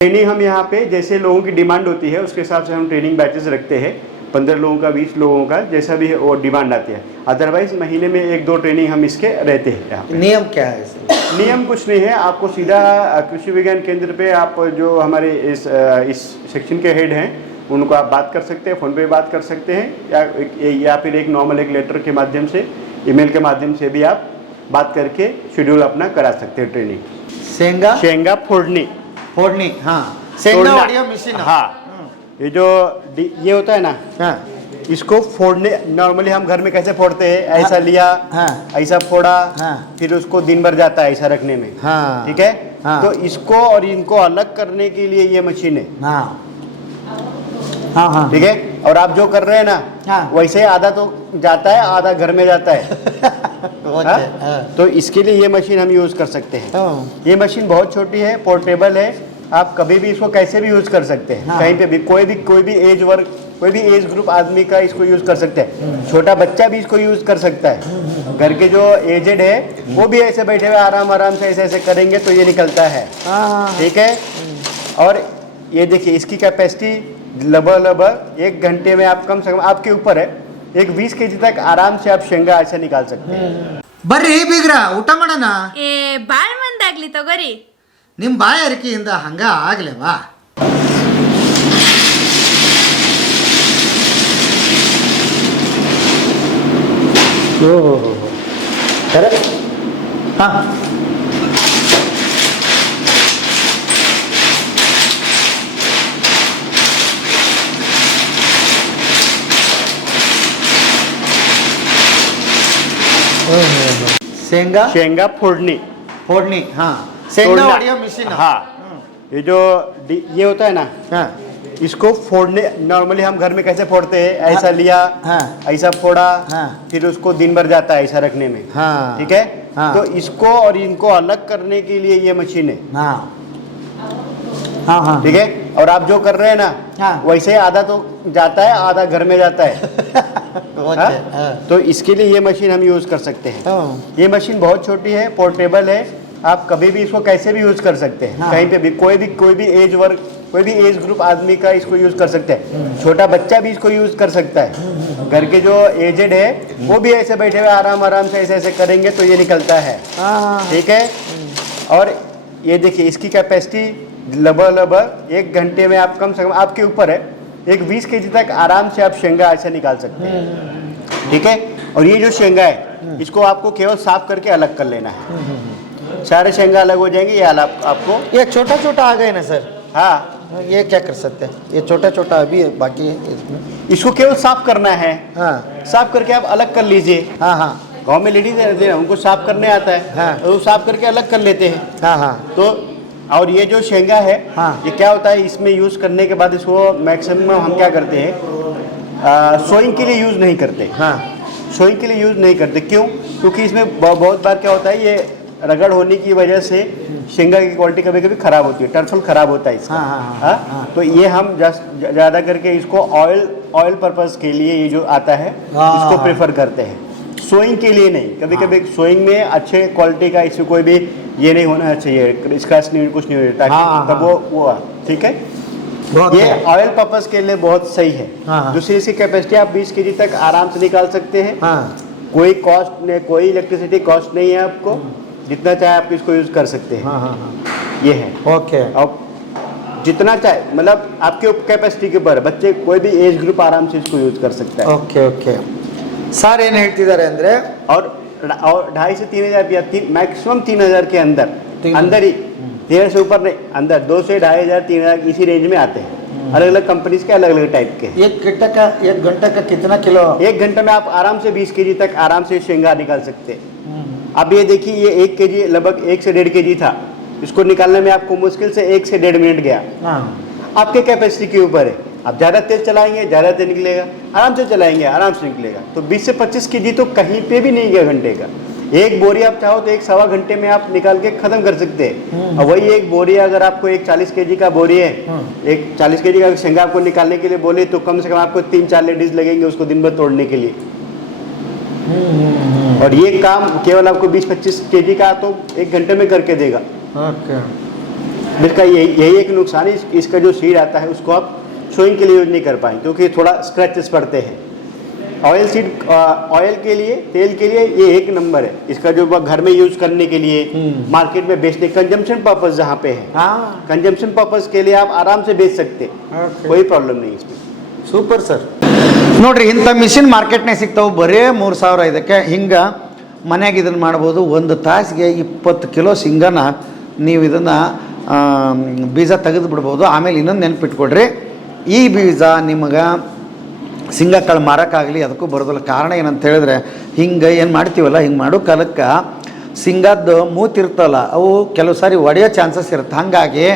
Training हम यहाँ पे जैसे लोगों की डिमांड होती है उसके हिसाब से हम ट्रेनिंग बैचेस रखते हैं। 15 लोगों का, 20 लोगों का, जैसा भी है वो डिमांड आती है। अदरवाइज महीने में 1-2 ट्रेनिंग हम इसके रहते हैं यहाँ पे। नियम क्या है इसमें? नियम कुछ नहीं है, आपको सीधा कृषि विज्ञान केंद्र पे आप जो हमारे इस सेक्शन के हेड हैं उनको आप बात कर सकते हैं, फ़ोन पे बात कर सकते हैं, या फिर एक नॉर्मल एक लेटर के माध्यम से, ईमेल के माध्यम से भी आप बात करके शेड्यूल अपना करा सकते हैं ट्रेनिंग। शेंगा फोड़नी, हाँ, शेंगा ऑडियो मशीन, हाँ, ये होता है ना, हाँ, इसको फोड़ने नॉर्मली हम घर में कैसे फोड़ते हैं, ऐसा लिया, हाँ, ऐसा फोड़ा, हाँ, फिर उसको दिन भर जाता है ऐसा रखने में, हाँ, ठीक है, हाँ, तो इसको और इनको अलग करने के लिए ये मशीन है, हाँ, हाँ, हाँ, ठीक है। और आप जो कर रहे हैं ना, हाँ, वैसे आधा तो जाता है, आधा घर में जाता है। हाँ? तो इसके लिए ये मशीन हम यूज कर सकते हैं। ये मशीन बहुत छोटी है, पोर्टेबल है, आप कभी भी इसको कैसे भी यूज कर सकते हैं, कहीं पे भी, कोई भी एज वर्ग, कोई भी एज ग्रुप आदमी का इसको यूज कर सकते हैं। छोटा बच्चा भी इसको यूज कर सकता है। घर के जो एजेड है वो भी ऐसे बैठे हुए आराम से ऐसे ऐसे करेंगे तो ये निकलता है, ठीक है। और ये देखिए इसकी कैपेसिटी लगभग 1 घंटे में आप कम से कम, आपके ऊपर है, एक 20 kg तक आराम से आप शेंगा ऐसे निकाल सकते हैं। ಬರ್ರಿ ಬೀಗ್ರ ಊಟ ಮಾಡೋಣ. ಬಾಳ್ ಮಂದಾಗ್ಲಿ ತಗೋರಿ. ನಿಮ್ಮ ಬಾಯ ಅರಿಕೆಯಿಂದ ಹಂಗ ಆಗ್ಲೇವಾ? हाँ, शेंगा फोड़नी, हाँ, शेंगा ऑडियो मशीन, हाँ, ये होता है ना, हाँ, इसको फोड़ने नॉर्मली हम घर में कैसे फोड़ते हैं, ऐसा लिया, हाँ, ऐसा फोड़ा, हाँ, फिर उसको दिन भर जाता है ऐसा रखने में, हाँ, ठीक है, हाँ, तो इसको और इनको अलग करने के लिए ये मशीन है, हाँ, हाँ, हाँ, ठीक है। और आप जो कर रहे हैं ना, हाँ, वैसे आधा तो जाता है, आधा घर में जाता है। हाँ? तो इसके लिए ये मशीन हम यूज कर सकते हैं। ये मशीन बहुत छोटी है, पोर्टेबल है, आप कभी भी इसको कैसे भी यूज कर सकते हैं, हाँ, कहीं पे भी, कोई भी एज वर्ग, कोई भी एज ग्रुप आदमी का इसको यूज कर सकते हैं। छोटा बच्चा भी इसको यूज कर सकता है। घर के जो एजेड है वो भी ऐसे बैठे हुए आराम से ऐसे ऐसे करेंगे तो ये निकलता है, ठीक है। और ये देखिए इसकी कैपेसिटी लगभग 1 घंटे में आप कम से कम, आपके ऊपर है, एक 20 kg तक आराम से आप शेंगा ऐसे निकाल सकते हैं, ठीक है। और ये जो शेंगा है इसको आपको केवल साफ करके अलग कर लेना है, सारे शेंगा अलग हो जाएंगे। ये आपको ये छोटा छोटा आ गए ना सर? हाँ, ये क्या कर सकते हैं? ये छोटा छोटा अभी है, बाकी है इसमें। इसको केवल साफ करना है, हाँ, साफ करके आप अलग कर लीजिए। हाँ, हाँ, गाँव में लेडीज रहते हैं उनको साफ करने आता है, हाँ, तो वो साफ करके अलग कर लेते हैं। हाँ, हाँ, तो और ये जो शेंगा है, हाँ, ये क्या होता है, इसमें यूज करने के बाद इसको मैक्सिमम हम क्या करते हैं, सोइंग के लिए यूज नहीं करते। हाँ, सोइंग के लिए यूज नहीं करते, क्यों? क्योंकि इसमें बहुत बार क्या होता है, ये रगड़ होने की वजह से शेंगा की क्वालिटी कभी कभी खराब होती है, टर्फल खराब होता है इसका। हाँ, तो ये हम ज़्यादा करके इसको ऑयल पर्पस के लिए ये जो आता है इसको प्रेफर करते हैं, सोइंग के लिए नहीं। कभी कभी सोइंग में अच्छे क्वालिटी का इसमें कोई भी ये नहीं होना चाहिए, स्क्रैच नहीं, कुछ नहीं होता, तब वो ठीक है। ये ऑयल पर्पस के लिए बहुत सही है। दूसरी इसकी कैपेसिटी आप 20 kg तक आराम से निकाल सकते हैं। कोई कॉस्ट नहीं, कोई इलेक्ट्रिसिटी कॉस्ट नहीं है आपको, जितना चाहे आप इसको यूज कर सकते हैं। ये है, ओके। अब जितना चाहे, मतलब आपके कैपेसिटी के ऊपर, बच्चे कोई भी एज ग्रुप आराम से इसको यूज कर सकता है। ओके ओके सर ಏನು ಹೇಳ್ತಿದ್ದಾರೆ ಅಂದ್ರೆ, और 2,500 से 3,000 मैक्सिमम 3,000 के अंदर ही, 1,000 से ऊपर नहीं, अंदर 2 से 2,500 3,000 इसी रेंज में आते हैं। अलग अलग कंपनीज के अलग अलग टाइप के। 1 घंटा का कितना किलो? 1 घंटे में आप आराम से 20 kg तक आराम से शेंगा निकाल सकते हैं। अब ये देखिए, ये 1 kg लगभग 1 से 1.5 kg था, इसको निकालने में आपको मुश्किल से 1 से 1.5 मिनट गया। आपके कैपेसिटी के ऊपर है, आप ज़्यादा तेज चलाएंगे ज़्यादा तेज निकलेगा, आराम से चलाएंगे आराम से निकलेगा। तो 20 से 25 kg तो कहीं पे भी नहीं गया घंटे का। एक बोरी आप चाहो तो 1-1.25 घंटे में आप निकाल के खत्म कर सकते हैं। और वही एक बोरी अगर आपको एक 40 kg का बोरी है, एक 40 kg का शेंगा आपको निकालने के लिए बोले तो कम से कम आपको 3-4 लेडीज लगेंगे उसको दिन भर तोड़ने के लिए। और ये काम केवल आपको 20-25 kg का तो 1 घंटे में करके देगा। जिसका यही एक नुकसान है, इसका जो सीड आता है उसको आप शोइंग के लिए यूज नहीं कर पाएंगे क्योंकि थोड़ा स्क्रैचेस पड़ते हैं। ऑयल सीड ऑयल के लिए, तेल के लिए ये एक नंबर है। इसका जो घर में यूज करने के लिए, मार्केट में बेचने, कंजम्पशन पर्पस जहाँ पे है, हाँ कंजम्पशन पर्पस के लिए आप आराम से बेच सकते हैं, कोई प्रॉब्लम नहीं इसमें। Super sir. ನೋಡ್ರಿ ಇಂಥ ಮಿಷಿನ್ ಮಾರ್ಕೆಟ್ನಾಗ ಸಿಗ್ತಾವೆ, ಬರೇ 3000 ಇದಕ್ಕೆ. ಹಿಂಗೆ ಮನ್ಯಾಗ ಇದನ್ನು ಮಾಡ್ಬೋದು. ಒಂದು ತಾಸಿಗೆ 20 ಕಿಲೋ ಶೇಂಗಾನ ನೀವು ಇದನ್ನು ಬೀಜ ತೆಗೆದು ಬಿಡ್ಬೋದು. ಆಮೇಲೆ ಇನ್ನೊಂದು ನೆನಪಿಟ್ಕೊಡ್ರಿ, ಈ ಬೀಜ ನಿಮಗೆ ಶೇಂಗಾ ಕಾಳು ಮಾರೋಕ್ಕಾಗಲಿ ಅದಕ್ಕೂ ಬರೋದಿಲ್ಲ. ಕಾರಣ ಏನಂತ ಹೇಳಿದ್ರೆ, ಹಿಂಗೆ ಏನು ಮಾಡ್ತೀವಲ್ಲ, ಹಿಂಗೆ ಮಾಡೋ ಕಾಲಕ್ಕೆ ಶೇಂಗಾದ್ದು ಮೂತಿರ್ತಲ್ಲ, ಅವು ಕೆಲವು ಸಾರಿ ಒಡೆಯೋ ಚಾನ್ಸಸ್ ಇರುತ್ತೆ. ಹಾಗಾಗಿ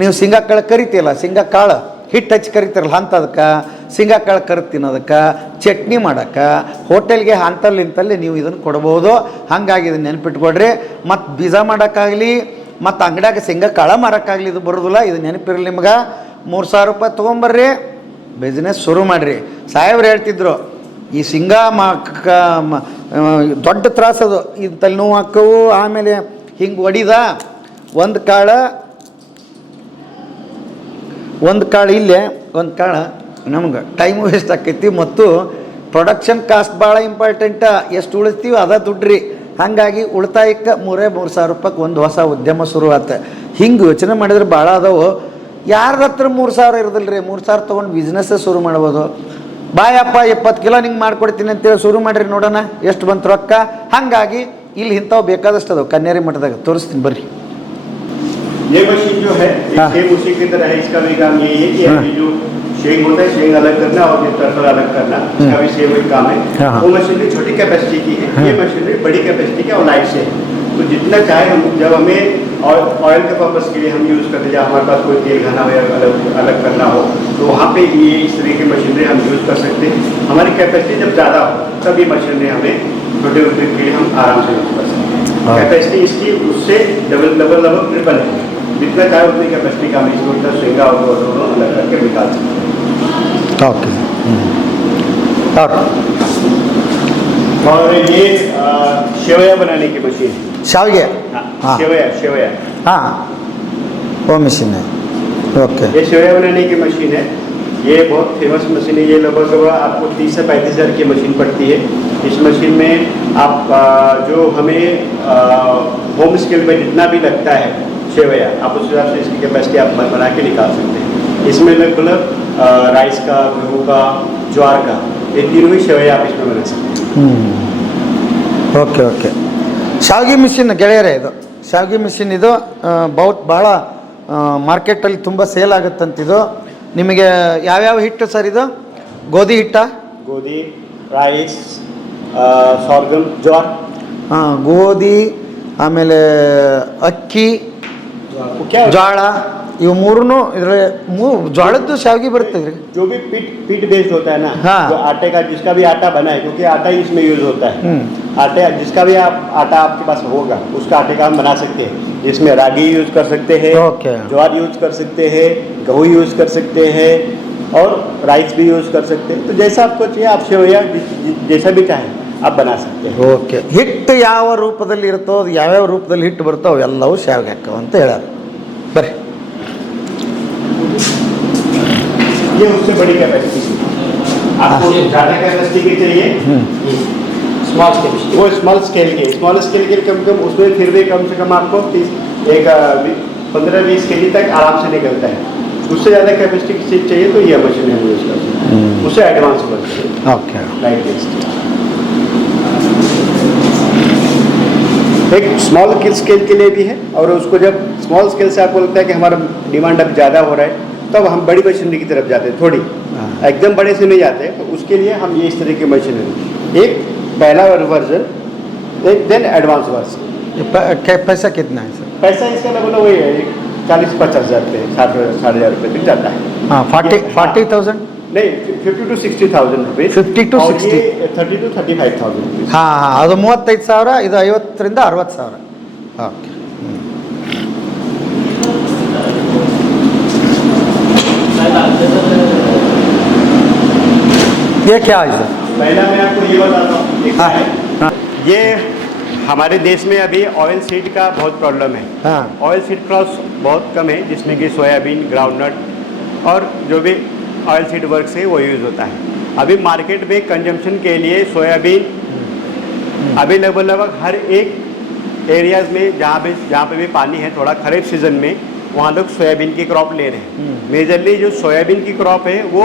ನೀವು ಶೇಂಗಾ ಕಾಳು ಕರಿತೀಯಲ್ಲ, ಶೇಂಗಾ ಕಾಳು ಹಿಟ್ಟು ಹಚ್ಚಿ ಕರಿತಿರಲ್ಲ ಅಂಥದಕ್ಕೆ, ಶೇಂಗಾ ಕಾಳು ಕರೆದು ತಿನ್ನೋದಕ್ಕೆ, ಚಟ್ನಿ ಮಾಡೋಕ್ಕೆ, ಹೋಟೆಲ್ಗೆ ಅಂಥಲ್ಲಿ ಇಂಥಲ್ಲಿ ನೀವು ಇದನ್ನು ಕೊಡ್ಬೋದು. ಹಾಗಾಗಿ ಇದನ್ನು ನೆನಪಿಟ್ಕೊಡ್ರಿ. ಮತ್ತು ಬೀಜ ಮಾಡೋಕ್ಕಾಗಲಿ ಮತ್ತು ಅಂಗಡಿಯಾಗ ಶೇಂಗಾ ಕಾಳು ಮಾರೋಕ್ಕಾಗಲಿ ಇದು ಬರೋದಿಲ್ಲ. ಇದು ನೆನಪಿರಲಿ ನಿಮ್ಗೆ. 3000 ರೂಪಾಯಿ ತೊಗೊಂಬರ್ರಿ, ಬಿಸ್ನೆಸ್ ಶುರು ಮಾಡಿರಿ. ಸಾಹೇಬ್ರು ಹೇಳ್ತಿದ್ರು, ಈ ಶೇಂಗಾ ದೊಡ್ಡ ತ್ರಾಸದು, ಇದು ತಲೆನೋವು ಹಾಕವು. ಆಮೇಲೆ ಹಿಂಗೆ ಹೊಡಿದ ಒಂದು ಕಾಳು ಇಲ್ಲೇ, ಒಂದು ಕಾಳು ನಮ್ಗೆ ಟೈಮು ವೇಸ್ಟ್ ಆಕೈತಿ ಮತ್ತು ಪ್ರೊಡಕ್ಷನ್ ಕಾಸ್ಟ್ ಭಾಳ ಇಂಪಾರ್ಟೆಂಟ. ಎಷ್ಟು ಉಳಿಸ್ತೀವಿ ಅದ ದುಡ್ಡ್ರಿ. ಹಾಗಾಗಿ ಉಳಿತಾಯಕ್ಕೆ 3,000 ರೂಪಾಯಿಗೆ ಒಂದು ಹೊಸ ಉದ್ಯಮ ಶುರು ಆತ. ಹಿಂಗೆ ಯೋಚನೆ ಮಾಡಿದ್ರೆ ಭಾಳ ಅದಾವು. ಯಾರ್ದ ಹತ್ರ 3,000 ಇರೋದಿಲ್ಲ ರೀ, 3,000 ತೊಗೊಂಡು ಬಿಸ್ನೆಸ್ಸೇ ಶುರು ಮಾಡ್ಬೋದು. ಬಾಯಪ್ಪ 20 ಕಿಲೋ ನಿಂಗೆ ಮಾಡ್ಕೊಡ್ತೀನಿ ಅಂತೇಳಿ ಶುರು ಮಾಡಿರಿ, ನೋಡೋಣ ಎಷ್ಟು ಬಂತು ರೊಕ್ಕ. ಹಾಗಾಗಿ ಇಲ್ಲಿ ಇಂಥವು ಬೇಕಾದಷ್ಟು ಅದಾವೆ. ಕನ್ಯಾರಿ ಮಠದಾಗ ತೋರಿಸ್ತೀನಿ ಬರ್ರಿ. ये मशीन जो है सेम उसी की तरह है। इसका भी काम यही है कि अभी जो शेंग होता है, शेंग अलग करना और ये टर्फल अलग करना, इसका भी सेम एक काम है। वो मशीनरी छोटी कैपेसिटी की है, ये मशीनरी बड़ी कैपेसिटी की और लाइट से है। तो जितना चाहे हम, जब हमें ऑयल के पर्पज़ के लिए हम यूज़ करते हैं, हमारे पास कोई तेल खाना हो या अलग करना हो, तो वहाँ पे ये इस तरह की मशीनरी हम यूज़ कर सकते हैं। हमारी कैपेसिटी जब ज़्यादा हो तब ये मशीनरी हमें छोटे उद्योग के लिए हम आराम से यूज़ कर सकते हैं। कैपेसिटी इसकी उससे लगभग ट्रिपल है। जितना चाहे उतनी कैपेसिटी का हम इसको शेंगा और दोनों अलग करके निकाल सकते हैं। ओके। और ये शेवया बनाने की मशीन है। शाविಗೆ, हाँ, शेवया हाँ, वो मशीन है। ओके। ये शेवया बनाने की मशीन है। ये बहुत फेमस मशीन है। ये लगभग आपको 30 से 35 हज़ार की मशीन पड़ती है। इस मशीन में आप जो हमें होम स्केल में जितना भी लगता है शेवया, आप उस हिसाब से इसकी कैपेसिटी आप बना के निकाल सकते हैं। इसमें लगभग राइस का, गेहूँ का, ज्वार का, ये तीनों ही शेवया आप इसमें बना सकते हैं। Okay okay. ಶಾವಿಗೆ ಮಿಷಿನ್ ಗೆಳೆಯರೇ, ಇದು ಶಾವಿಗೆ ಮಿಷಿನ್. ಇದು ಭಾಳ ಮಾರ್ಕೆಟಲ್ಲಿ ತುಂಬ ಸೇಲ್ ಆಗುತ್ತಂತಿದು. ನಿಮಗೆ ಯಾವ್ಯಾವ ಹಿಟ್ಟು ಸರ್ ಇದು? ಗೋಧಿ ಹಿಟ್ಟ? ಗೋಧಿ, ರೈಸ್, ಸಾರ್ಗಮ್, ಜ್ವಾರ್. ಹಾಂ, ಗೋಧಿ, ಆಮೇಲೆ ಅಕ್ಕಿ, ಜ್ವಾಳ, ಇವು ಮೂರೂ ಇದ್ರೆ ಜ್ವಾಳದ್ದು ಶಾವಿಗೆ ಬರ್ತದೆ ರೀ. जो भी पीट बेस्ड होता है ना, हाँ। जो आटे का, जिसका भी आटा बना है, क्योंकि आटा ही इसमें यूज होता है। आटे जिसका भी आटा आपके पास होगा उसका आटे का हम बना सकते हैं। जिसमें रागी यूज कर सकते हैं, ओके। ज्वार यूज कर सकते हैं, गेहूँ यूज कर सकते हैं और राइस भी यूज कर सकते हैं। तो जैसा आपको चाहिए आप सेवया जैसा भी चाहें आप बना सकते हैं। ಓಕೆ. ಹಿಟ್ಟು ಯಾವ ರೂಪದಲ್ಲಿ ಇರುತ್ತೋ, ಅದು ಯಾವ್ಯಾವ ರೂಪದಲ್ಲಿ ಹಿಟ್ಟು ಬರುತ್ತೋ ಅವೆಲ್ಲವೂ ಶಾವಿಗೆ ಹಾಕವು ಅಂತ ಹೇಳೋರು. ಬರ್ರಿ. ये उससे बड़ी कैपेसिटी है। आपको ज़्यादा कैपेसिटी की चाहिए, स्मॉल स्केल, वो स्मॉल स्केल के कम से कम उसमें फिर भी कम से कम आपको 15-20 kg तक आराम से निकलता है। उससे ज़्यादा कैपेसिटी की चीज़ चाहिए तो ये मशीन हम यूज़ करते हैं। उससे advance work okay. Light waste. एक स्मॉल स्केल के लिए भी है, और उसको जब स्मॉल स्केल से आपको लगता है कि हमारा डिमांड अब ज़्यादा हो रहा है, तब हम बड़ी मशीनरी की तरफ जाते हैं। थोड़ी एकदम बड़े से नहीं जाते, तो उसके लिए हम ये इस तरह की मशीनरी, एक पहला वर्जन, एक देन एडवांस वर्जन। पैसा कितना है सर? पैसा इसका लगभग वही है 40-50 हज़ार रुपये, 60,000 रुपये तक जाता है। हाँ, 40,000 नहीं, 50 to 60,000 rupees. 50 to 60, 30 to 35,000 rupees. ಹಾಂ ಹಾಂ, ಅದು 35,000, ಇದು 50,000 to 60,000. ಓಕೆ. ये क्या है सर? पहला मैं आपको ये बताता हूँ। हाँ, हाँ। ये हमारे देश में अभी ऑयल सीड का बहुत प्रॉब्लम है। हाँ। ऑयल सीड क्रॉस बहुत कम है जिसमें कि सोयाबीन, ग्राउंडनट और जो भी ऑयल सीड वर्क्स है वो यूज़ होता है। अभी मार्केट में कंजम्पशन के लिए सोयाबीन अभी लगभग हर एक एरियाज़ में जहाँ पे भी पानी है, थोड़ा खरीफ सीज़न में वहाँ लोग सोयाबीन की क्रॉप ले रहे हैं। मेजरली जो सोयाबीन की क्रॉप है वो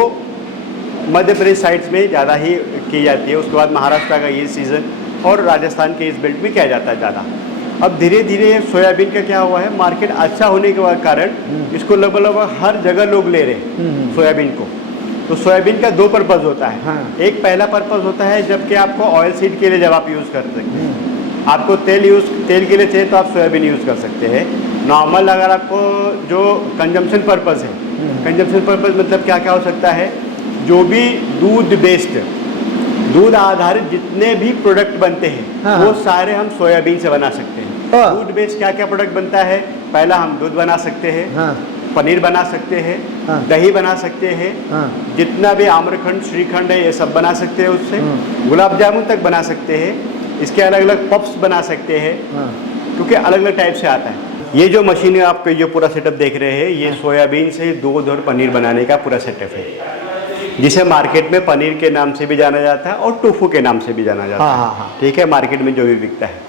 मध्य प्रदेश साइड्स में ज़्यादा ही की जाती है, उसके बाद महाराष्ट्र का ये सीज़न और राजस्थान के इस बेल्ट में किया जाता है ज़्यादा। अब धीरे धीरे सोयाबीन का क्या हुआ है, मार्केट अच्छा होने के कारण इसको लगभग हर जगह लोग ले रहे हैं सोयाबीन को। तो सोयाबीन का दो पर्पज़ होता है। हाँ। एक पहला पर्पज़ होता है जबकि आपको ऑयल सीड के लिए जब आप यूज़ कर सकते हैं, आपको तेल के लिए चाहिए तो आप सोयाबीन यूज़ कर सकते हैं। नॉर्मल अगर आपको जो कंजम्पशन पर्पज़ है, कंजम्पशन पर्पज़ मतलब क्या क्या हो सकता है, जो भी दूध बेस्ड, दूध आधारित जितने भी प्रोडक्ट बनते हैं हाँ। वो सारे हम सोयाबीन से बना सकते हैं। हाँ। दूध बेस्ड क्या क्या प्रोडक्ट बनता है, पहला हम दूध बना सकते हैं, हाँ। पनीर बना सकते हैं, हाँ। दही बना सकते हैं, हाँ। जितना भी आम्रखंड, श्रीखंड है ये सब बना सकते हैं उससे, गुलाब जामुन तक बना सकते हैं। इसके अलग अलग पफ्स बना सकते हैं, क्योंकि अलग अलग टाइप से आता है। ये जो मशीन है आपको जो पूरा सेटअप देख रहे हैं, ये सोयाबीन से दूध और पनीर बनाने का पूरा सेटअप है, जिसे मार्केट में पनीर के नाम से भी जाना जाता है और टोफू के नाम से भी जाना जाता है। ठीक है, मार्केट में जो भी बिकता है।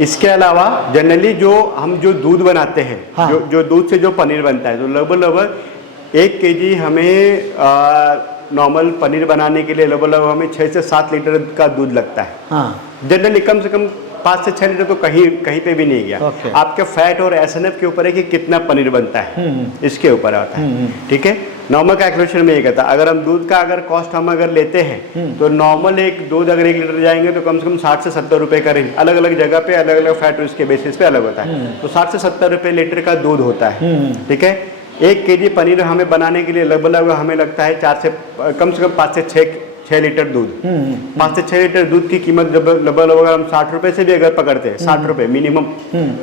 इसके अलावा जनरली जो हम जो दूध बनाते हैं, जो दूध से जो पनीर बनता है, तो लगभग 1 kg हमें नॉर्मल पनीर बनाने के लिए लगभग हमें 6 से 7 लीटर का दूध लगता है। जनरली कम से कम 5 से 6 लीटर तो कहीं पे भी नहीं गया। आपके फैट और एसएनएफ के ऊपर है कि कितना पनीर बनता है, इसके ऊपर आता है। ठीक है, नॉर्मल कैलकुलेशन में ये कहता है, अगर हम दूध का अगर कॉस्ट हम अगर लेते हैं तो नॉर्मल एक दूध अगर 1 लीटर जाएंगे तो कम से कम 60 से 70 रुपए का रेंज, अलग अलग जगह पे अलग अलग फैट उसके बेसिस पे अलग होता है। तो 60 से 70 रुपए लीटर का दूध होता है। ठीक है, 1 kg पनीर हमें बनाने के लिए लगभग हमें लगता है कम से कम 5 से 6 लीटर दूध। 5 से 6 लीटर दूध की कीमत जब लगभग हम 60 रुपए से भी अगर पकड़ते हैं, 60 रुपए मिनिमम,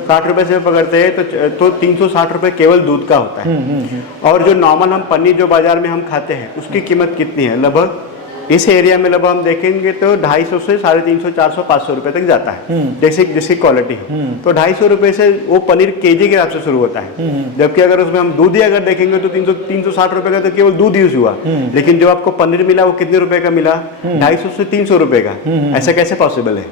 60 रुपए से पकड़ते हैं तो 360 रुपए केवल दूध का होता है। और जो नॉर्मल हम पनीर जो बाजार में हम खाते हैं उसकी कीमत कितनी है, लगभग इस एरिया में लगभग हम देखेंगे तो 250 से 350, 400, 500 रुपए तक जाता है, जैसी क्वालिटी है। तो 250 रुपए से वो पनीर केजी के हिसाब से शुरू होता है। जबकि अगर उसमें हम दूध ही अगर देखेंगे तो 360 रुपए का तो केवल दूध यूज हुआ, लेकिन जो आपको पनीर मिला वो कितने रुपए का मिला, 250 से 300 रुपए का। ऐसा कैसे पॉसिबल है?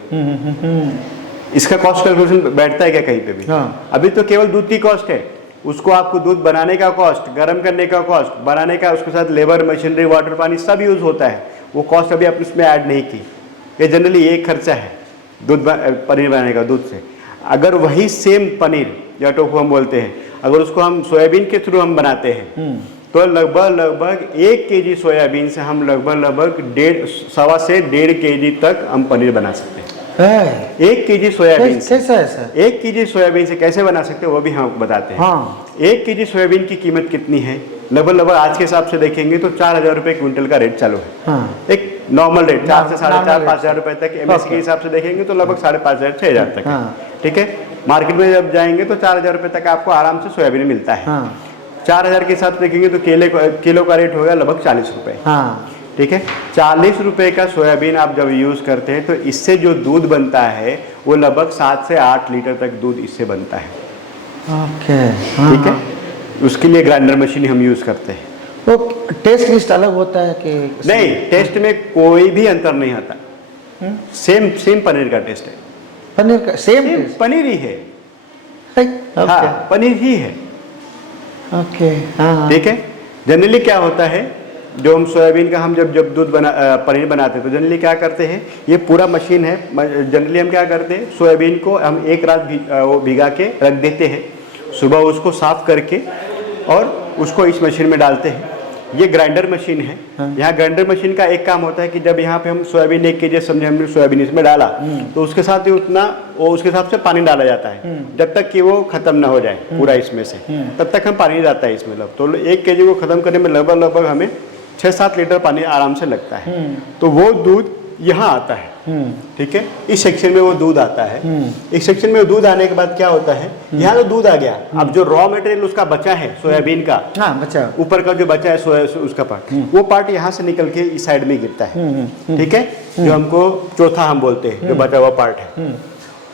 इसका कॉस्ट कैलकुलेशन बैठता है क्या कहीं पे भी? अभी तो केवल दूध की कॉस्ट है, उसको आपको दूध बनाने का कॉस्ट, गर्म करने का कॉस्ट, बनाने का, उसके साथ लेबर, मशीनरी, वाटर, पानी सब यूज होता है। वो कॉस्ट अभी आपने उसमें ऐड नहीं की। ये जनरली एक खर्चा है पनीर बनाने का दूध से। अगर वही सेम पनीर या टोफू हम बोलते हैं, अगर उसको हम सोयाबीन के थ्रू हम बनाते हैं तो लगभग 1 kg सोयाबीन से हम लगभग 1.5 से 1.5 kg तक हम पनीर बना सकते हैं। 1 kg सोयाबीन से, 1 kg सोयाबीन से कैसे बना सकते हैं वो भी हम बताते हैं। 1 kg सोयाबीन की कीमत कितनी है, लगभग आज के हिसाब से देखेंगे तो 4,000 रुपए क्विंटल का रेट चालू है। एक नॉर्मल रेट 4 से 4,500, 5,000 रुपए तक एमएसपी के हिसाब से देखेंगे तो लगभग 5,500, 6,000 तक है। ठीक है, मार्केट में जब जाएंगे तो 4,000 रुपए तक आपको आराम से सोयाबीन मिलता है। 4,000 के हिसाब से देखेंगे तो किलो का रेट होगा लगभग 40 रुपए। ठीक है, 40 रुपए का सोयाबीन आप जब यूज करते हैं तो इससे जो दूध बनता है वो लगभग 7 से 8 लीटर तक दूध इससे बनता है। ठीक है, उसके लिए ग्राइंडर मशीन हम यूज करते हैं। तो टेस्ट लिस्ट अलग होता है कि नहीं? टेस्ट में कोई भी अंतर नहीं आता, सेम पनीर का टेस्ट है। पनीर का सेम पनीर ही है। हाँ, पनीर ही है। ओके, ठीक है। जनरली क्या होता है, जो हम सोयाबीन का हम जब पनीर बनाते हैं तो जनरली क्या करते हैं, ये पूरा मशीन है। जनरली हम क्या करते हैं, सोयाबीन को हम एक रात भिगा के रख देते हैं, सुबह उसको साफ करके और उसको इस मशीन में डालते हैं। ये ग्राइंडर मशीन है। यहाँ ग्राइंडर मशीन का एक काम होता है कि जब यहाँ पे हम सोयाबीन 1 kg समझे हमने सोयाबीन इसमें डाला तो उसके साथ ही उसके हिसाब से पानी डाला जाता है जब तक कि वो खत्म ना हो जाए पूरा इसमें से, तब तक हम पानी जाता है इसमें। तो 1 kg को खत्म करने में लगभग हमें 6-7 लीटर पानी आराम से लगता है। तो वो दूध यहाँ आता है। ठीक है, इस सेक्शन में वो दूध आता है। इस सेक्शन में वो दूध आने के बाद क्या होता है, यहाँ तो दूध आ गया, अब जो रॉ मटेरियल उसका बचा है सोयाबीन का, बचा ऊपर का जो बचा है उसका पार्ट, वो पार्ट यहाँ से निकल के इस साइड में गिरता है। ठीक है, जो हमको चौथा हम बोलते हैं, जो बचा हुआ पार्ट है,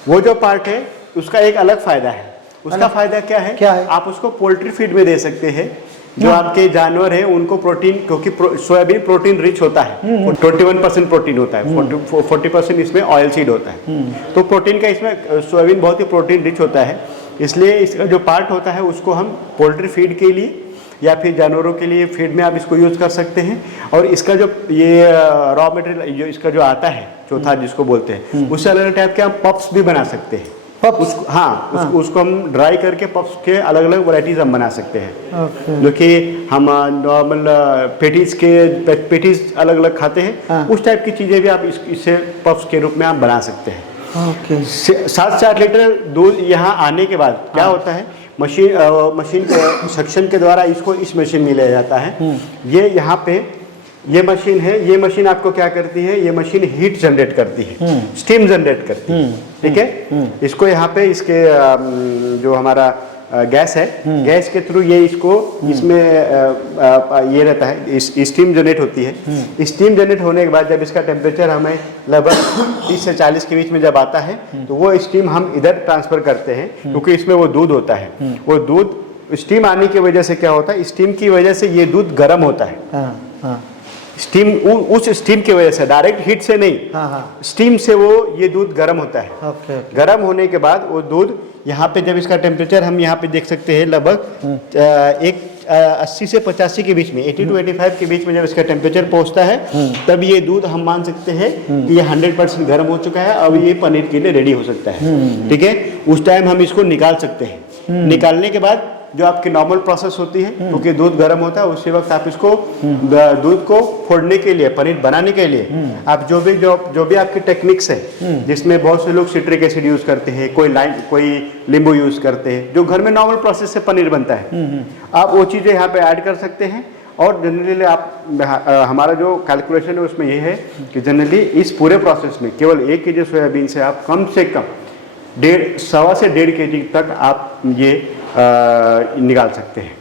वो जो पार्ट है उसका एक अलग फायदा है। उसका फायदा क्या है? क्या है? आप उसको पोल्ट्री फीड में दे सकते हैं। जो आपके जानवर हैं उनको प्रोटीन, क्योंकि सोयाबीन प्रोटीन रिच होता है, 21% प्रोटीन होता है, 40% इसमें ऑयल सीड होता है। तो प्रोटीन का इसमें सोयाबीन बहुत ही प्रोटीन रिच होता है, इसलिए इसका जो पार्ट होता है उसको हम पोल्ट्री फीड के लिए या फिर जानवरों के लिए फीड में आप इसको यूज़ कर सकते हैं। और इसका जो ये रॉ मटेरियल जो इसका जो आता है चौथा जिसको बोलते हैं, उससे अलग अलग टाइप के हम पफ्स भी बना सकते हैं। उसको उसको हम ड्राई करके पफ्स के अलग अलग वैरायटीज हम बना सकते हैं। जो कि हम नॉर्मल पेटीज अलग अलग खाते हैं, उस टाइप की चीज़ें भी आप इससे पफ्स के रूप में आप बना सकते हैं। 7 से 8 लीटर दूध यहाँ आने के बाद क्या होता है, मशीन के सक्शन के द्वारा इसको इस मशीन में ले जाता है। ये यहाँ पे ये मशीन है, ये मशीन आपको क्या करती है, ये मशीन हीट जनरेट करती है, स्टीम जनरेट करती है। ठीक है, इसको यहाँ पे इसके जो हमारा गैस है, गैस के थ्रू ये इसको इसमें ये रहता है, स्टीम जनरेट होती है। स्टीम जनरेट होने के बाद जब इसका टेम्परेचर हमें लगभग 30 से 40 के बीच में जब आता है, तो वो स्टीम हम इधर ट्रांसफर करते हैं, क्योंकि इसमें वो दूध होता है। वो दूध स्टीम आने की वजह से क्या होता है, स्टीम की वजह से ये दूध गर्म होता है। स्टीम उस स्टीम की वजह से, डायरेक्ट हीट से नहीं, स्टीम से वो ये दूध गर्म होता है। गर्म होने के बाद वो दूध यहाँ पे जब इसका टेम्परेचर हम यहाँ पे देख सकते हैं लगभग 80 से 85 के बीच में, 80 to 85 के बीच में जब इसका टेम्परेचर पहुँचता है, तब ये दूध हम मान सकते हैं कि ये 100% गर्म हो चुका है, अब ये पनीर के लिए रेडी हो सकता है। ठीक है, उस टाइम हम इसको निकाल सकते हैं। निकालने के बाद जो आपकी नॉर्मल प्रोसेस होती है, क्योंकि दूध गर्म होता है, उसी वक्त आप इसको दूध को फोड़ने के लिए, पनीर बनाने के लिए आप जो भी आपकी टेक्निक्स है, जिसमें बहुत से लोग सिट्रिक एसिड यूज करते हैं, कोई नींबू यूज करते हैं, जो घर में नॉर्मल प्रोसेस से पनीर बनता है, आप वो चीज़ें यहाँ पे ऐड कर सकते हैं। और जनरली आप हमारा जो कैलकुलेशन है उसमें ये है कि जनरली इस पूरे प्रोसेस में केवल 1 kg सोयाबीन से आप कम से कम 1.5 से 1.5 kg तक आप ये निकाल सकते हैं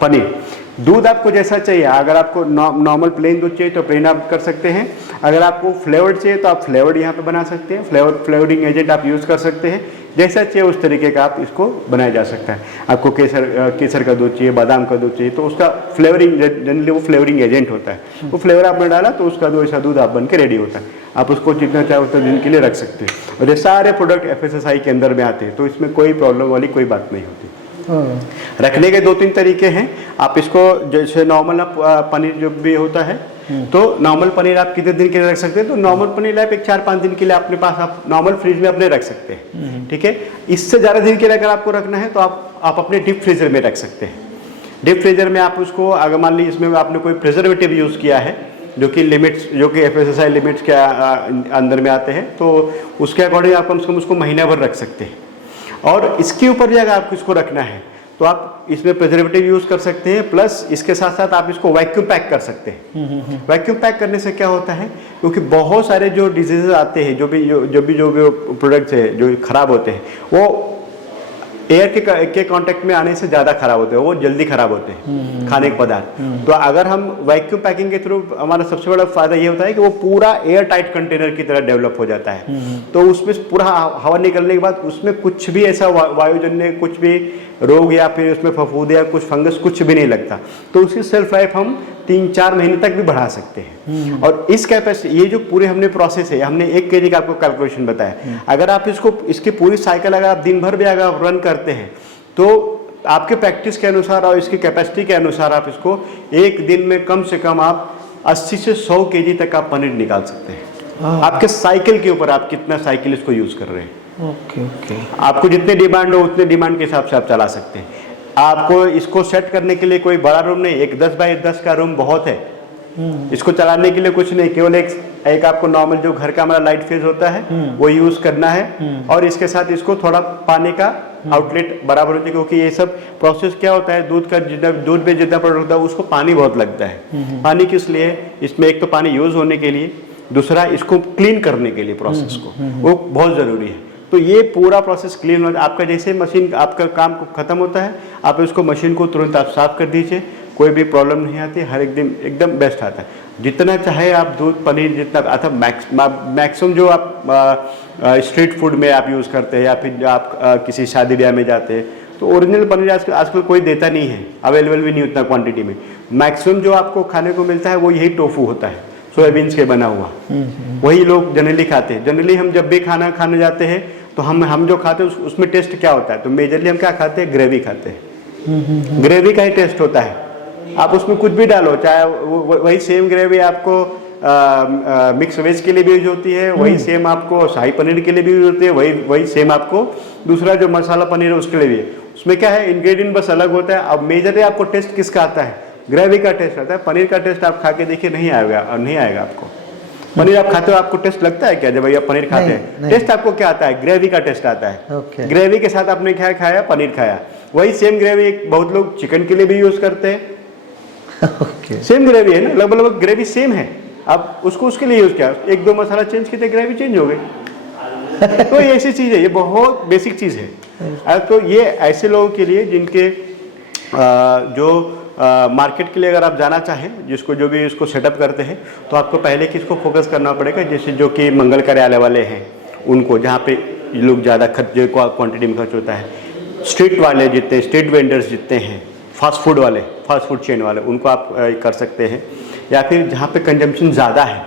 पनीर। दूध आपको जैसा चाहिए, अगर आपको नॉर्मल प्लेन दूध चाहिए तो प्लेन आप कर सकते हैं, अगर आपको फ्लेवर्ड चाहिए तो आप फ्लेवर्ड यहाँ पे बना सकते हैं, फ्लेवरिंग एजेंट आप यूज़ कर सकते हैं, जैसा चाहिए उस तरीके का आप इसको बनाया जा सकता है। आपको केसर का दूध चाहिए, बादाम का दूध चाहिए, तो उसका फ्लेवरिंग जनरली वो फ्लेवरिंग एजेंट होता है, वो फ्लेवर आपने डाला तो उसका दूध ऐसा दूध आप बन के रेडी होता है। आप उसको जितना चाहे उतना दिन के लिए रख सकते हैं। और ये सारे प्रोडक्ट FSSAI के अंदर में आते हैं, तो इसमें कोई प्रॉब्लम वाली कोई बात नहीं होती। रखने के 2-3 तरीके हैं। आप इसको जैसे नॉर्मल पनीर जो भी होता है, तो नॉर्मल पनीर आप कितने दिन के लिए रख सकते हैं, तो नॉर्मल पनीर आप 4-5 दिन के लिए अपने पास आप नॉर्मल फ्रिज में अपने रख सकते हैं। ठीक है, इससे ज़्यादा दिन के लिए अगर आपको रखना है तो आप अपने डीप फ्रीजर में रख सकते हैं। डीप फ्रीजर में आप उसको, अगर मान लीजिए इसमें आपने कोई प्रिजर्वेटिव यूज़ किया है जो कि FSSAI लिमिट्स के अंदर में आते हैं, तो उसके अकॉर्डिंग आप कम से कम उसको महीना भर रख सकते हैं। और इसके ऊपर भी अगर आपको इसको रखना है तो आप इसमें प्रिजर्वेटिव यूज़ कर सकते हैं, प्लस इसके साथ साथ आप इसको वैक्यूम पैक कर सकते हैं। वैक्यूम पैक करने से क्या होता है, क्योंकि बहुत सारे जो डिजीजेज आते हैं, जो भी प्रोडक्ट्स है जो ख़राब होते हैं, वो एयर के कांटेक्ट में आने से ज़्यादा खराब होते हैं, वो जल्दी खराब होते हैं खाने के पदार्थ। तो अगर हम वैक्यूम पैकिंग के थ्रू, हमारा सबसे बड़ा फायदा ये होता है कि वो पूरा एयर टाइट कंटेनर की तरह डेवलप हो जाता है। तो उसमें पूरा हवा निकलने के बाद उसमें कुछ भी ऐसा वायुजन्य कुछ भी रोग या फिर उसमें फफूंदी या कुछ फंगस कुछ भी नहीं लगता। तो उसकी सेल्फ लाइफ हम 3-4 महीने तक भी बढ़ा सकते हैं। और इस कैपेसिटी, ये जो पूरे हमने प्रोसेस है, हमने 1 kg का आपको कैलकुलेशन बताया, अगर आप इसकी पूरी साइकिल अगर आप दिन भर भी अगर आप रन करते हैं, तो आपके प्रैक्टिस के अनुसार और इसकी कैपेसिटी के अनुसार आप इसको एक दिन में कम से कम आप 80 से 100 kg तक आप पनीर निकाल सकते हैं। आपके साइकिल के ऊपर आप कितना साइकिल इसको यूज कर रहे हैं। ओके। आपको जितने डिमांड हो उतने डिमांड के हिसाब से आप चला सकते हैं। आपको इसको सेट करने के लिए कोई बड़ा रूम नहीं, एक 10 बाई 10 का रूम बहुत है। इसको चलाने के लिए कुछ नहीं, केवल एक आपको नॉर्मल जो घर का हमारा लाइट फेज होता है वो यूज करना है, और इसके साथ इसको थोड़ा पानी का आउटलेट बराबर होती है, क्योंकि ये सब प्रोसेस क्या होता है, दूध में जितना प्रोडक्ट होता है उसको पानी बहुत लगता है। पानी किस लिए, इसमें एक तो पानी यूज होने के लिए, दूसरा इसको क्लीन करने के लिए प्रोसेस को, वो बहुत जरूरी है। तो ये पूरा प्रोसेस क्लीन हो, आपका जैसे मशीन आपका काम खत्म होता है, आप उसको मशीन को तुरंत आप साफ कर दीजिए, कोई भी प्रॉब्लम नहीं आती, हर एक दिन एकदम बेस्ट आता है। जितना चाहे आप दूध पनीर जितना अथवा मैक्सिमम जो आप स्ट्रीट फूड में आप यूज़ करते हैं या फिर जो आप किसी शादी ब्याह में जाते हैं तो ओरिजिनल पनीर आजकल कोई देता नहीं है, अवेलेबल भी नहीं उतना क्वांटिटी में। मैक्सिमम जो आपको खाने को मिलता है वो यही टोफू होता है, सोयाबीन के बना हुआ, वही लोग जनरली खाते हैं। जनरली हम जब भी खाना खाने जाते हैं तो हम जो खाते हैं उसमें टेस्ट क्या होता है, तो मेजरली हम क्या खाते हैं, ग्रेवी खाते हैं। ग्रेवी का ही टेस्ट होता है, आप उसमें कुछ भी डालो, चाहे वही सेम ग्रेवी आपको मिक्स वेज के लिए भी यूज होती है, वही सेम आपको शाही पनीर के लिए भी यूज होती है, वही सेम आपको दूसरा जो मसाला पनीर है उसके लिए भी है। उसमें क्या है, इंग्रेडिएंट बस अलग होता है। अब मेजरली आपको टेस्ट किसका आता है, ग्रेवी का टेस्ट आता है। पनीर का टेस्ट आप खा के देखिए, नहीं आएगा आपको। पनीर आप खाते हो आपको टेस्ट लगता है क्या, जब भैया पनीर खाते हैं टेस्ट आपको क्या आता है, ग्रेवी का टेस्ट आता है। ग्रेवी के साथ आपने क्या खाया, पनीर खाया। वही सेम ग्रेवी बहुत लोग चिकन के लिए भी यूज करते हैं। सेम ग्रेवी है ना, लगभग ग्रेवी सेम है, अब उसको उसके लिए यूज किया, एक दो मसाला चेंज किए ग्रेवी चेंज हो गई। तो ये ऐसी चीज है, ये बहुत बेसिक चीज है। तो ये ऐसे लोगों के लिए जिनके जो मार्केट के लिए अगर आप जाना चाहें, जिसको जो भी इसको सेटअप करते हैं, तो आपको पहले किसको फोकस करना पड़ेगा, जैसे जो कि मंगल कार्यालय वाले हैं उनको, जहाँ पे लोग ज़्यादा खर्च क्वांटिटी में खर्च होता है। स्ट्रीट वाले जितने स्ट्रीट वेंडर्स जितने हैं, फास्ट फूड चेन वाले, उनको आप कर सकते हैं। या फिर जहाँ पे कंजम्पशन ज़्यादा है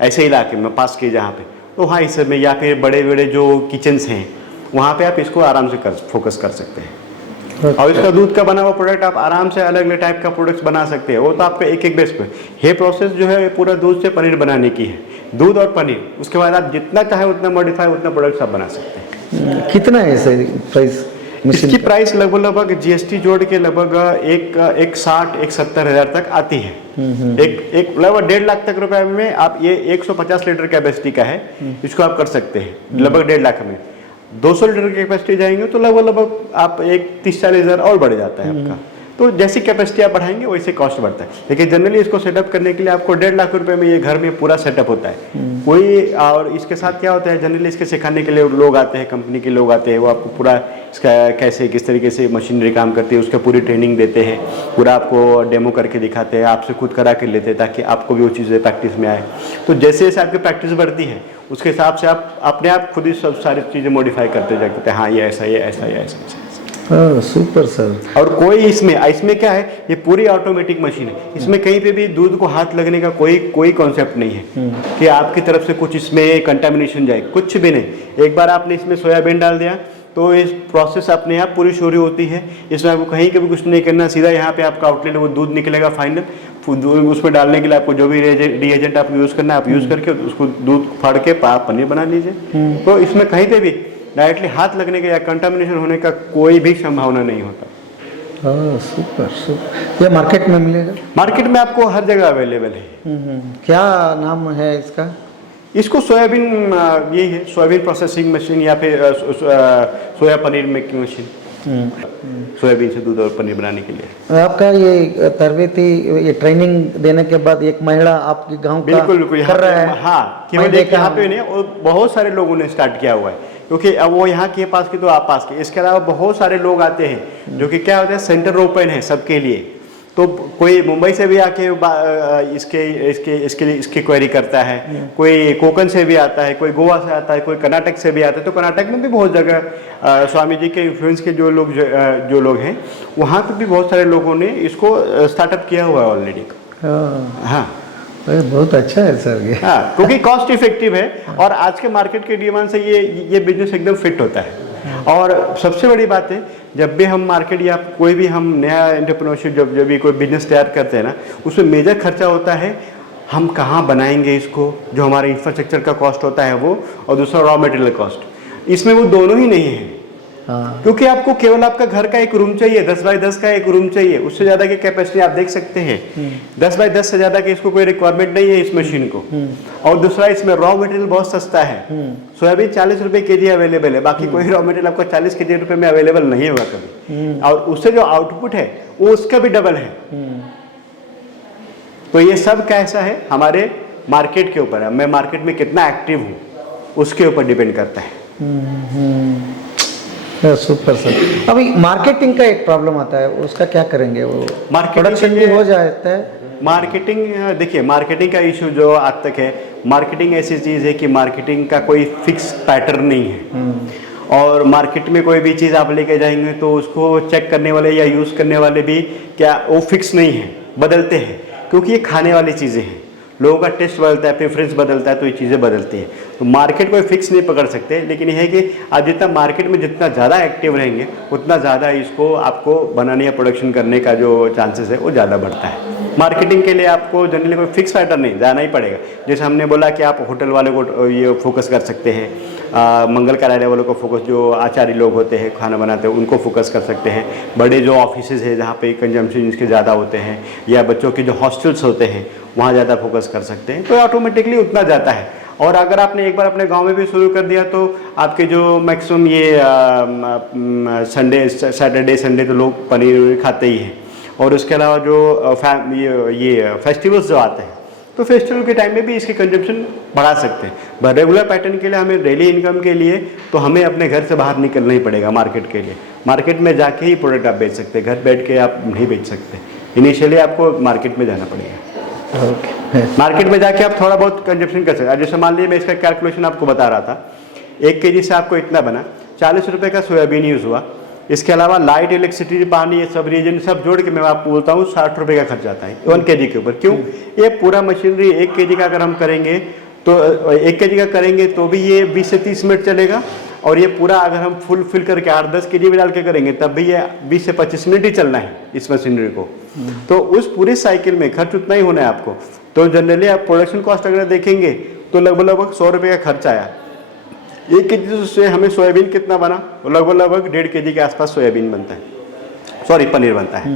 ऐसे इलाके में पास के जहाँ पे, तो हाँ इस में, या फिर बड़े बड़े जो किचन्स हैं वहाँ पे आप इसको आराम से फोकस कर सकते हैं। और इसका दूध का बना हुआ प्रोडक्ट आप आराम से अलग अलग टाइप का प्रोडक्ट्स बना सकते हैं। वो तो आपका एक बेस पे ये प्रोसेस जो है पूरा दूध से पनीर बनाने की है, दूध और पनीर। उसके बाद आप जितना चाहे उतना मॉडिफाई उतना प्रोडक्ट्स आप बना सकते हैं। कितना है सर प्राइस? इसकी प्राइस लगभग जीएसटी जोड़ के लगभग 1,60,000 हज़ार तक आती है। एक लगभग 1.5 लाख तक रुपए में आप ये 150 लीटर कैपेसिटी का है, इसको आप कर सकते हैं लगभग 1.5 लाख में। 200 लीटर की कैपेसिटी जाएंगे तो लगभग आप 30-40 हज़ार और बढ़ जाता है आपका। तो जैसी कैपेसिटी आप बढ़ाएंगे वैसे कॉस्ट बढ़ता है। लेकिन जनरली इसको सेटअप करने के लिए आपको 1.5 लाख रुपए में ये घर में पूरा सेटअप होता है कोई। और इसके साथ क्या होता है, जनरली इसके सिखाने के लिए लोग आते हैं, कंपनी के लोग आते हैं, वो आपको पूरा इसका कैसे किस तरीके से मशीनरी काम करती है उसका पूरी ट्रेनिंग देते हैं, पूरा आपको डेमो करके दिखाते हैं, आपसे खुद करा के लेते हैं ताकि आपको भी वो चीज़ें प्रैक्टिस में आए। तो जैसे जैसे आपकी प्रैक्टिस बढ़ती है उसके हिसाब से आप अपने आप खुद ही सब सारी चीज़ें मॉडिफाई करते जाते हैं। हाँ ये ऐसा, ये ऐसा, ये ऐसा। Super sir. और कोई इसमें क्या है, ये पूरी ऑटोमेटिक मशीन है, इसमें कहीं पे भी दूध को हाथ लगने का कोई कॉन्सेप्ट नहीं है कि आपकी तरफ से कुछ इसमें कंटामिनेशन जाए, कुछ भी नहीं। एक बार आपने इसमें सोयाबीन डाल दिया तो इस प्रोसेस अपने आप पूरी शुरू होती है। इसमें आपको कहीं के भी कुछ नहीं करना, सीधा यहाँ पे आपका आउटलेट वो दूध निकलेगा फाइनल। उसमें डालने के लिए आपको जो भी रिएजेंट आप यूज़ करना है आप यूज़ करके उसको दूध फाड़ के आप पनीर बना लीजिए। तो इसमें कहीं पे भी डायरेक्टली हाथ लगने का या कंटामिनेशन होने का कोई भी संभावना नहीं होता। सुपर। ये मार्केट में मिलेगा? मार्केट में आपको हर जगह अवेलेबल है। क्या नाम है इसका? इसको सोयाबीन, यही है सोयाबीन प्रोसेसिंग मशीन या फिर सोया पनीर मेकिंग मशीन। सोयाबीन से दूध और पनीर बनाने के लिए आपका ये तरबेती, ये ट्रेनिंग देने के बाद एक महिला आपके गांव का बिल्कुल कर रहा है। हाँ, केवल एक यहाँ पे नहीं, और बहुत सारे लोगों ने स्टार्ट किया हुआ है, क्योंकि अब वो यहाँ के पास की तो आप पास के। इसके अलावा बहुत सारे लोग आते हैं जो कि क्या होता है, सेंटर ओपन है सबके लिए। तो कोई मुंबई से भी आके इसकी क्वेरी करता है, कोई कोकण से भी आता है, कोई गोवा से आता है, कोई कर्नाटक से भी आता है। तो कर्नाटक में भी बहुत जगह स्वामी जी के इन्फ्लुएंस के जो लोग हैं वहाँ पे भी बहुत सारे लोगों ने इसको स्टार्टअप किया हुआ है ऑलरेडी। हाँ बहुत अच्छा है सर ये। हाँ, क्योंकि कॉस्ट इफेक्टिव है और आज के मार्केट के डिमांड से ये बिजनेस एकदम फिट होता है। और सबसे बड़ी बात है, जब भी हम मार्केट या कोई भी हम नया एंटरप्रेन्योरशिप जब भी कोई बिजनेस तैयार करते हैं ना, उसमें मेजर खर्चा होता है हम कहाँ बनाएंगे इसको, जो हमारे इंफ्रास्ट्रक्चर का कॉस्ट होता है वो, और दूसरा रॉ मटेरियल कॉस्ट। इसमें वो दोनों ही नहीं है। हाँ। क्योंकि आपको केवल आपका घर का एक रूम चाहिए, 10 बाय 10 का एक रूम चाहिए, उससे ज्यादा की कैपेसिटी आप देख सकते हैं। 10 बाय 10 से ज्यादा की इसको कोई रिक्वायरमेंट नहीं है इस मशीन को। और दूसरा इसमें रॉ मटेरियल बहुत सस्ता है। सोयाबीन 40 रुपए केजी अवेलेबल है, बाकी कोई रॉ मटेरियल आपको 40 केजी रुपए में अवेलेबल नहीं होगा कभी। और उससे जो आउटपुट है वो उसका भी डबल है। तो ये सब कैसा है, हमारे मार्केट के ऊपर है, मैं मार्केट में कितना एक्टिव हूँ उसके ऊपर डिपेंड करता है। Super sir. अभी मार्केटिंग का एक प्रॉब्लम आता है, उसका क्या करेंगे? वो मार्केटिंग प्रोडक्शन भी हो जाता है। मार्केटिंग, देखिए मार्केटिंग का इशू जो आज तक है, मार्केटिंग ऐसी चीज़ है कि मार्केटिंग का कोई फिक्स पैटर्न नहीं है। और मार्केट में कोई भी चीज़ आप लेके जाएंगे तो उसको चेक करने वाले या यूज़ करने वाले भी क्या वो फिक्स नहीं है, बदलते हैं, क्योंकि ये खाने वाली चीज़ें हैं। लोगों का टेस्ट बदलता है, प्रेफरेंस बदलता है, तो ये चीज़ें बदलती हैं। तो मार्केट कोई फिक्स नहीं पकड़ सकते, लेकिन यह है कि आप जितना मार्केट में जितना ज़्यादा एक्टिव रहेंगे उतना ज़्यादा इसको आपको बनाने या प्रोडक्शन करने का जो चांसेस है वो ज़्यादा बढ़ता है। मार्केटिंग के लिए आपको जनरली कोई फिक्स पैटर्न नहीं, जाना ही पड़ेगा। जैसे हमने बोला कि आप होटल वाले को ये फोकस कर सकते हैं, मंगल कार्यालय वालों को फोकस, जो आचार्य लोग होते हैं खाना बनाते हैं उनको फोकस कर सकते हैं। बड़े जो ऑफिसेज है जहाँ पे कंजम्पशन इसके ज़्यादा होते हैं, या बच्चों के जो हॉस्टल्स होते हैं वहाँ ज़्यादा फोकस कर सकते हैं, तो ऑटोमेटिकली उतना जाता है। और अगर आपने एक बार अपने गांव में भी शुरू कर दिया तो आपके जो मैक्सिमम ये संडे, सैटरडे संडे तो लोग पनीर खाते ही हैं। और उसके अलावा जो ये फेस्टिवल्स जो आते हैं, तो फेस्टिवल के टाइम में भी इसके कंजम्पशन बढ़ा सकते हैं। रेगुलर पैटर्न के लिए हमें डेली इनकम के लिए तो हमें अपने घर से बाहर निकलना ही पड़ेगा मार्केट के लिए। मार्केट में जाके ही प्रोडक्ट आप बेच सकते हैं, घर बैठ के आप नहीं बेच सकते। इनिशियली आपको मार्केट में जाना पड़ेगा। मार्केट में जाके आप थोड़ा बहुत कंजप्शन कर सकते हैं। जैसे मान लीजिए मैं इसका कैलकुलेशन आपको बता रहा था, 1 kg से आपको इतना बना, 40 रुपये का सोयाबीन यूज़ हुआ। इसके अलावा लाइट, इलेक्ट्रिसिटी, पानी, ये सब रीजन सब जोड़ के मैं आपको बोलता हूँ 60 रुपये का खर्च आता है 1 kg के ऊपर। क्यों? ये पूरा मशीनरी 1 kg का अगर हम करेंगे तो 1 kg का करेंगे तो भी ये 20 से 30 मिनट चलेगा। और ये पूरा अगर हम फुल फिल करके 8-10 kg में डाल के करेंगे तब भी ये 20 से 25 मिनट ही चलना है इस मशीनरी को। तो उस पूरे साइकिल में खर्च उतना ही होना है आपको। तो जनरली आप प्रोडक्शन कॉस्ट अगर देखेंगे तो लगभग 100 रुपये का खर्च आया। 1 kg से हमें सोयाबीन कितना बना? लगभग 1.5 kg के आसपास सोयाबीन बनता है, सॉरी पनीर बनता है।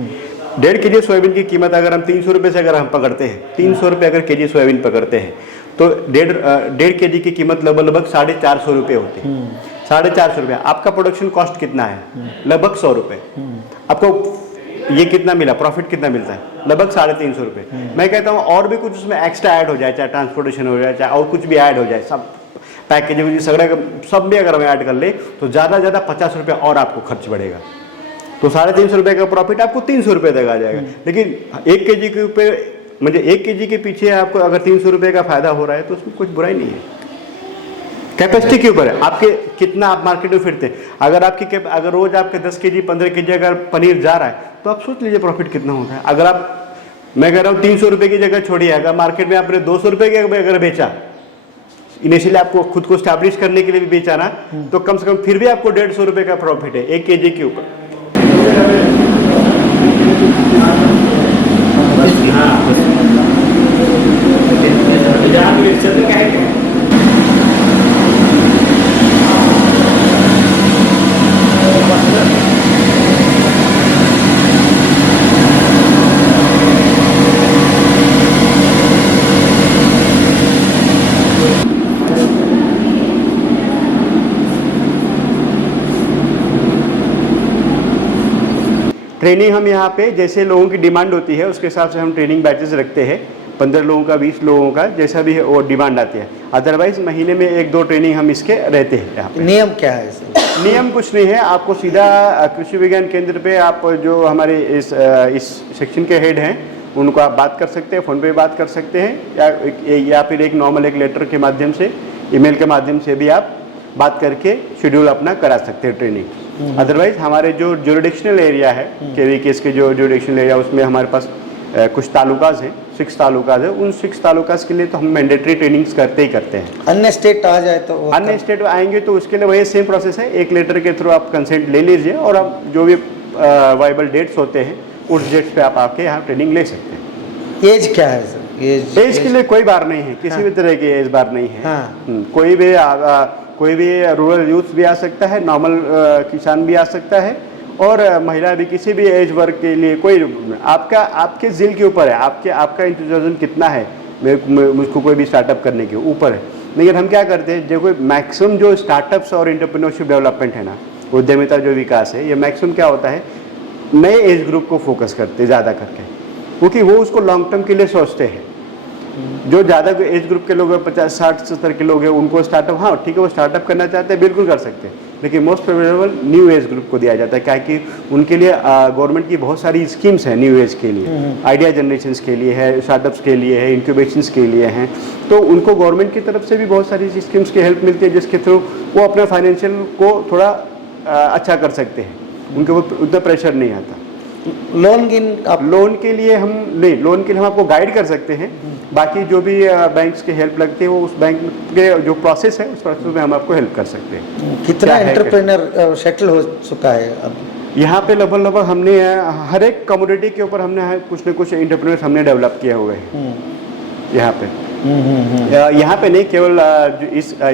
1.5 kg सोयाबीन की कीमत अगर हम 300 रुपये से अगर हम पकड़ते हैं, 300 रुपये अगर kg सोयाबीन पकड़ते हैं तो 1.5 kg की कीमत लगभग 450 रुपये होती है। 450 रुपये। आपका प्रोडक्शन कॉस्ट कितना है? लगभग 100 रुपये। आपको ये कितना मिला, प्रॉफिट कितना मिलता है? लगभग 350 रुपये। मैं कहता हूँ और भी कुछ उसमें एक्स्ट्रा ऐड हो जाए, चाहे ट्रांसपोर्टेशन हो जाए, चाहे और कुछ भी ऐड हो जाए, सब पैकेजिंग सगड़ा सब भी अगर हम ऐड कर ले तो ज़्यादा 50 रुपये और आपको खर्च बढ़ेगा। तो 350 रुपये का प्रॉफिट आपको 300 रुपये तक आ जाएगा। लेकिन 1 kg के ऊपर, मुझे 1 kg के पीछे आपको अगर 300 रुपये का फायदा हो रहा है तो उसमें कुछ बुराई नहीं है। कैपेसिटी के ऊपर है आपके कितना आप मार्केट में फिरते हैं। अगर रोज आपके 10 kg 15 kg अगर पनीर जा रहा है तो आप सोच लीजिए प्रॉफिट कितना होता है। अगर आप, मैं कह रहा हूँ 300 रुपये की जगह छोड़िए, अगर मार्केट में आपने 200 रुपये के अगर बेचा, इनिशियली आपको खुद को स्टैब्लिश करने के लिए भी बेचा ना, तो कम से कम फिर भी आपको 150 रुपये का प्रॉफिट है 1 kg के ऊपर। ट्रेनिंग हम यहाँ पे जैसे लोगों की डिमांड होती है उसके हिसाब से हम ट्रेनिंग बैचेस रखते हैं। 15 लोगों का, 20 लोगों का, जैसा भी है वो डिमांड आती है। अदरवाइज महीने में 1-2 ट्रेनिंग हम इसके रहते हैं यहाँ पे। नियम क्या है इसमें? नियम कुछ नहीं है, आपको सीधा कृषि विज्ञान केंद्र पे आप जो हमारे इस सेक्शन के हेड हैं उनको आप बात कर सकते हैं, फ़ोन पे बात कर सकते हैं, या फिर एक नॉर्मल एक लेटर के माध्यम से, ईमेल के माध्यम से भी आप बात करके शेड्यूल अपना करा सकते हैं ट्रेनिंग। अदरवाइज हमारे जो ज्यूरिडिक्शनल एरिया है, केवीकेएस के जो ज्यूरिडिक्शनल एरिया, उसमें हमारे पास कुछ तालुकाज हैं, 6 तालुकाज है। उन 6 तालुकाज के लिए तो हम मैंडेटरी ट्रेनिंग्स करते ही करते हैं। अन्य स्टेट आ जाए तो अन्य स्टेट आएंगे तो उसके लिए वही सेम प्रोसेस है, एक लेटर के थ्रू आप कंसेंट ले लीजिए और आप जो भी वाइबल डेट्स होते हैं उस डेट्स पे आप आके यहाँ ट्रेनिंग ले सकते हैं। एज क्या है सर? एज के लिए कोई बार नहीं है, किसी भी तरह की एज बार नहीं है। कोई भी रूरल यूथ भी आ सकता है, नॉर्मल किसान भी आ सकता है, और महिला भी, किसी भी एज वर्ग के लिए कोई, आपके जिल के ऊपर है, आपका इंथुजियाज्म कितना है मुझको कोई भी स्टार्टअप करने के ऊपर है। लेकिन हम क्या करते हैं, जो कोई मैक्सिमम जो स्टार्टअप्स और एंटरप्रेन्योरशिप डेवलपमेंट है ना, उद्यमिता जो विकास है, ये मैक्सिमम क्या होता है, नए एज ग्रुप को फोकस करते हैं ज़्यादा करके, क्योंकि वो उसको लॉन्ग टर्म के लिए सोचते हैं। जो ज़्यादा एज ग्रुप के लोग 50, 60, 70 के लोग हैं, उनको स्टार्टअप, हाँ ठीक है, वो स्टार्टअप करना चाहते हैं, बिल्कुल कर सकते हैं, लेकिन most probable new age group को दिया जाता है, क्या कि उनके लिए गवर्नमेंट की बहुत सारी स्कीम्स हैं न्यू एज के लिए, आइडिया जनरेशन के लिए है, स्टार्टअप्स के लिए है, इंक्यूबेशंस के लिए हैं। तो उनको गवर्नमेंट की तरफ से भी बहुत सारी स्कीम्स की हेल्प मिलती है, जिसके थ्रू वो अपना फाइनेंशियल को थोड़ा अच्छा कर सकते हैं, उनके वो उतना प्रेशर नहीं आता। लोन गिन आप लोन के लिए हम नहीं, लोन के लिए हम आपको गाइड कर सकते हैं, बाकी जो भी बैंक्स की हेल्प लगती है वो उस बैंक के जो प्रोसेस है उस प्रोसेस में हम आपको हेल्प कर सकते हैं। कितना क्या है एंटरप्रेन्योर सेटल हो चुका है अब? यहाँ पे लगभग हमने हर एक कमोडिटी के ऊपर हमने कुछ न कुछ एंटरप्रेन्योर्स हमने डेवलप किए हुए हैं यहाँ पे। यहाँ पे नहीं केवल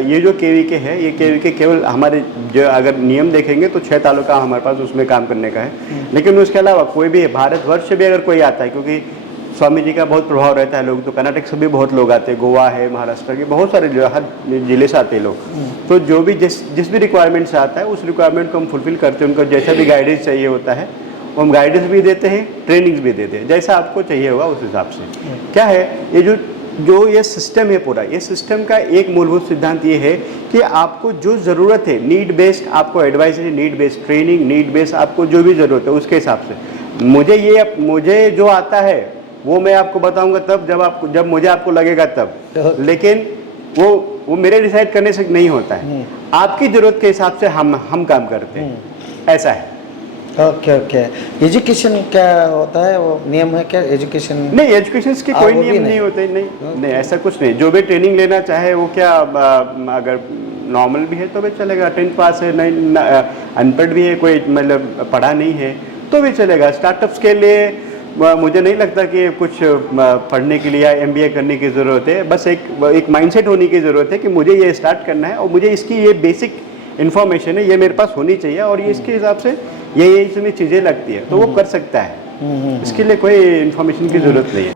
ये जो केवीके है, ये केवीके केवल हमारे जो अगर नियम देखेंगे तो 6 तालुका हमारे पास उसमें काम करने का है, लेकिन उसके अलावा कोई भी भारतवर्ष से भी अगर कोई आता है, क्योंकि स्वामी जी का बहुत प्रभाव रहता है, लोग तो कर्नाटक से भी बहुत लोग आते हैं, गोवा है, महाराष्ट्र के बहुत सारे हर जिले से आते हैं लोग। तो जो भी जिस भी रिक्वायरमेंट से आता है उस रिक्वायरमेंट को हम फुलफिल करते हैं, उनको जैसा भी गाइडेंस चाहिए होता है वो हम गाइडेंस भी देते हैं, ट्रेनिंग्स भी देते हैं, जैसा आपको चाहिए होगा उस हिसाब से। क्या है ये जो ये सिस्टम है पूरा, ये सिस्टम का एक मूलभूत सिद्धांत ये है कि आपको जो ज़रूरत है, नीड बेस्ड आपको advisory, need based training, need based आपको जो भी ज़रूरत है उसके हिसाब से मुझे जो आता है वो मैं आपको बताऊंगा तब जब मुझे आपको लगेगा तब, लेकिन वो मेरे डिसाइड करने से नहीं होता है, आपकी ज़रूरत के हिसाब से हम काम करते हैं, ऐसा है। Okay okay. एजुकेशन क्या होता है, वो नियम है क्या एजुकेशन? नहीं, एजुकेशन के कोई नियम नहीं होते, नहीं ऐसा कुछ नहीं। जो भी ट्रेनिंग लेना चाहे वो क्या अगर नॉर्मल भी है तो भी चलेगा, 10th पास है, नहीं अनपढ़ भी है, कोई मतलब पढ़ा नहीं है तो भी चलेगा। स्टार्टअप्स के लिए मुझे नहीं लगता कि कुछ पढ़ने के लिए या MBA करने की ज़रूरत है, बस एक माइंडसेट होने की ज़रूरत है कि मुझे ये स्टार्ट करना है और मुझे इसकी ये बेसिक इन्फॉर्मेशन है ये मेरे पास होनी चाहिए और ये इसके हिसाब से ये इसमें चीज़ें लगती है तो वो कर सकता है। इसके लिए कोई इन्फॉर्मेशन की ज़रूरत नहीं है।